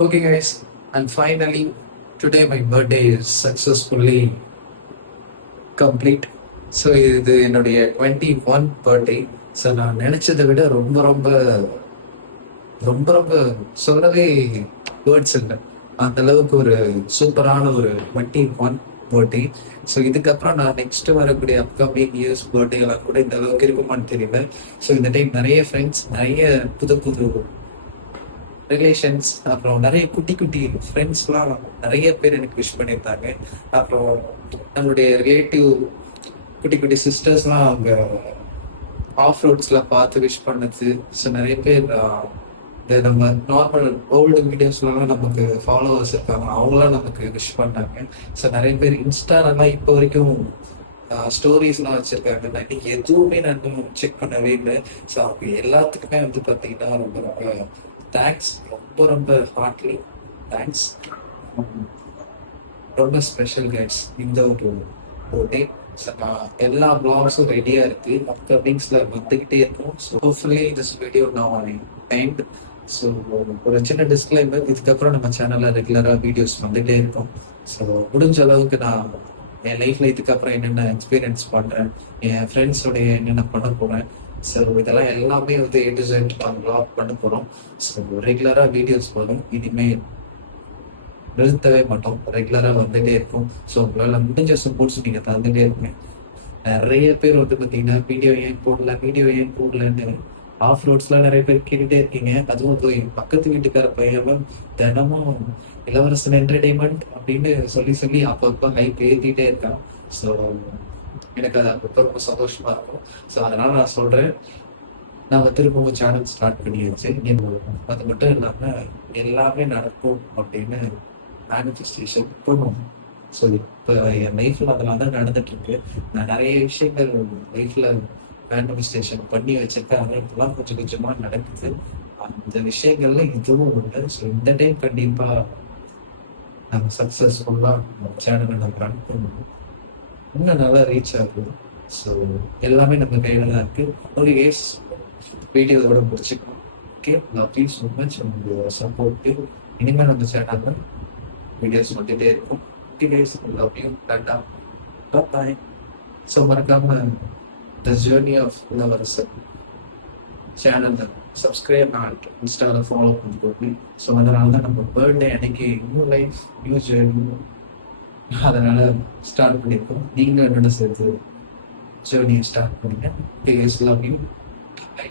Okay, guys, and finally, today my birthday is successfully complete. So இது என்னுடைய 21 birthday. So நான் நினைச்சதை விட ரொம்ப ரொம்ப ரொம்ப ரொம்ப சொல்லவே வேர்ட்ஸ் இல்லை. அந்த அளவுக்கு ஒரு சூப்பரான ஒரு 21 பர்த்டே. ஸோ இதுக்கப்புறம் நான் நெக்ஸ்ட் வரக்கூடிய அப்கமிங் இயர்ஸ் பர்த்டே எல்லாம் கூட இந்த அளவுக்கு இருக்குமான்னு தெரியல. ஸோ இந்த டைம் நிறைய ஃப்ரெண்ட்ஸ், நிறைய புது புது ரிலேஷன்ஸ், அப்புறம் நிறைய குட்டி குட்டி ஃப்ரெண்ட்ஸ்லாம் நிறைய பேர் எனக்கு விஷ் பண்ணியிருந்தாங்க. அப்புறம் நம்மளுடைய ரிலேட்டிவ் குட்டி குட்டி சிஸ்டர்ஸ்லாம் அவங்க ஆஃப் ரோட்ஸ்ல பார்த்து விஷ் பண்ணது. ஸோ நிறைய பேர் இந்த நம்ம நார்மல் ஓல்டு வீடியோஸ்லாம் நமக்கு ஃபாலோவர்ஸ் இருக்காங்க, அவங்களாம் நமக்கு விஷ் பண்ணாங்க. ஸோ நிறைய பேர் இன்ஸ்டாலலாம் இப்போ வரைக்கும் ஸ்டோரிஸ்லாம் வச்சிருக்காங்க. நான் இன்னைக்கு எதுவுமே நான் இன்னும் செக் பண்ணவே இல்லை. ஸோ அவங்க எல்லாத்துக்குமே வந்து பார்த்தீங்கன்னா ரொம்ப ரொம்ப தேங்க்ஸ். ரொம்ப ரொம்ப ஹார்ட்லி தேங்க்ஸ். ரொம்ப ஸ்பெஷல் கைஸ் இந்த ஒரு டே. எல்லா பிளாக்ஸும் ரெடியா இருக்கு, அப்கமிங்ஸ்ல வந்துகிட்டே இருக்கும். ஸோ ஹோப்ஃபுல்லி திஸ் வீடியோ நான் டைம். ஸோ ஒரு சின்ன டிஸ்க்ளைமர், இதுக்கப்புறம் நம்ம சேனல்ல ரெகுலரா வீடியோஸ் வந்துட்டே இருக்கும். ஸோ முடிஞ்ச அளவுக்கு நான் என் லைஃப்ல இதுக்கப்புறம் என்னென்ன எக்ஸ்பீரியன்ஸ் பண்றேன், என் ஃப்ரெண்ட்ஸோடைய என்னென்ன பண்ண போறேன், ஸோ இதெல்லாம் எல்லாமே வந்து A to Z வ்ளாக் பண்ண போறோம். ஸோ ரெகுலரா வீடியோஸ் வரும், இனிமேல் நிறுத்தவே மாட்டோம், ரெகுலரா வந்துட்டே இருக்கும். ஸோ உங்களால முடிஞ்ச சப்போர்ட்ஸ் நீங்க தந்துட்டே இருப்பீங்க. நிறைய பேர் வந்து பாத்தீங்கன்னா வீடியோ ஏன் போடலன்னு ஆஃப் ரோட்ஸ்ல நிறைய பேர் கேட்டுட்டே இருக்கீங்க. அதுவும் என் பக்கத்து வீட்டுக்கார பையன் தினமும் இளவரசன் என்டர்டைன்மெண்ட் அப்படின்னு சொல்லி சொல்லி அப்பப்போ ஹைப் ஏத்திட்டே இருக்கான். ஸோ எனக்கு அது அப்பப்போ ரொம்ப சந்தோஷமா இருக்கும். ஸோ அதனால நான் சொல்றேன், நாம திரும்பவும் சேனல் ஸ்டார்ட் பண்ணியாச்சு. அது மட்டும் இல்லாம எல்லாமே நடக்கும் அப்படின்னு மேனிஃபெஸ்டேஷன் பண்ணுவோம். ஸோ இப்போ என் லைஃப்ல அதெல்லாம் தான் நடந்துட்டு இருக்கு. நான் நிறைய விஷயங்கள் லைஃப்ல மேனிஃபெஸ்டேஷன் பண்ணி வச்சிருக்கேன். அதெல்லாம் கொஞ்சம் கொஞ்சமா நடக்குது. அந்த விஷயங்கள்ல இதுவும் உண்டு. ஸோ இந்த டைம் கண்டிப்பா நம்ம சக்சஸ்ஃபுல்லா சேனலை நம்ம ரன் பண்ணுவோம், இன்னும் நல்லா ரீச் ஆகும். ஸோ எல்லாமே நம்ம கையில தான் இருக்கு. ஓகே கேஸ், வீடியோவோட முடிச்சுக்கலாம். Okay, love you so much. உங்களோட சப்போர்ட்டிவ் இனிமேல் நம்ம சேனல்ல வீடியோஸ் வந்துட்டே இருக்கும். ஓகே கேஸ், லவ் யூ, டாடா, பாய். ஸோ மறக்காம the journey of Ilavarasan channel subscribe and இன்ஸ்டாவில் ஃபாலோ பண்ணிக்கோங்க. ஸோ அதனால தான் நம்ம பர்த்டே அன்னைக்கு நியூ லைஃப் நியூ ஜேர்னி அதனால ஸ்டார்ட் பண்ணியிருக்கோம். நீங்களும் என்னோட சேர்த்து ஜேர்னியை ஸ்டார்ட் பண்ணுங்க. Love you, by.